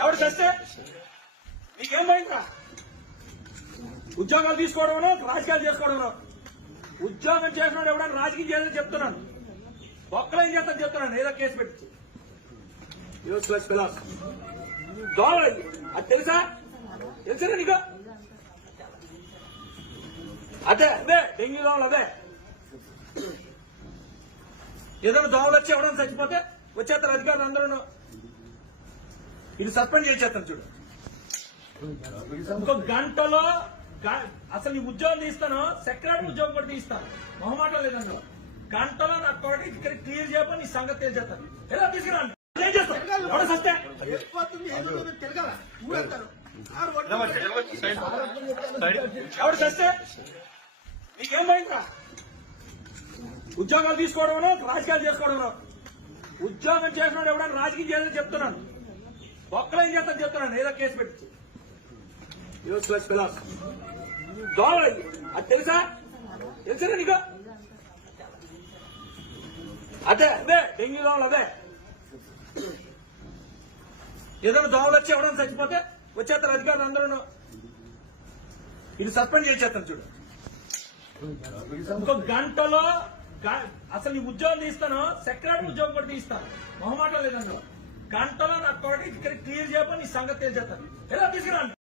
ఎవరు చేస్తే నీకేం పోయిందా? ఉద్యోగాలు తీసుకోవడం రాజకీయాలు చేసుకోవడం. ఉద్యోగం చేసినాడు ఎవడన్నా రాజకీయం చేయాలని చెప్తున్నాను. ఒక్కలేం చేస్తాను చెప్తున్నాను. ఏదో కేసు పెట్టి యూస్లెస్ ఫిలాస్ అది తెలుసా నీకు? అదే డెంగ్యూ దోమలు అదే. ఏదైనా దోమలు వచ్చి ఎవడన్నా చచ్చిపోతే వచ్చేస్తారు అధికారులు అందరూ. ఇది సస్పెండ్ చేసేస్తాను చూడు. ఇంకో గంటలో అసలు నీ ఉద్యోగం తీస్తాను, సెక్రటరీ ఉద్యోగం కూడా తీస్తాను. మొహమాటం లేదండి. గంటలో నాకు తోటి ఇక్కడ క్లియర్ చేయబోయి నీ సంగతి తెలిసేస్తాను. ఎలా తీసుకురాను? ఏం చేస్తాను? ఎవడ సస్తే ఎవడు చేస్తే నీకేం పోయిందా? ఉద్యోగాలు తీసుకోవడం రాజకీయాలు చేసుకోవడం. ఉద్యోగం చేసినాడు ఎవడన్నా రాజకీయం చేయాలని చెప్తున్నాను. ఒక్కలేం చేస్తాను చెప్తున్నాను. ఏదో కేసు పెట్టి యూస్లెస్ ఫిలాస్ అది తెలుసా నీకు? అదే డెంగ్యూ దోమలు అదే. ఏదైనా దోమలు వచ్చి ఎవడన్నా చచ్చిపోతే వచ్చేస్తారు అధికారులు అందరూ. ఇది సస్పెండ్ చేసేస్తాను చూడు. ఇంకో గంటలో అసలు నీ ఉద్యోగం తీస్తాను, సెక్రటరీ ఉద్యోగం కూడా తీస్తాను. మొహమాటం లేదండి. గంటలో నాకు తోటి ఇక్కడ క్లియర్ చేయబోయి నీ సంగతి తెలిసేస్తాను. ఎలా తీసుకురాను?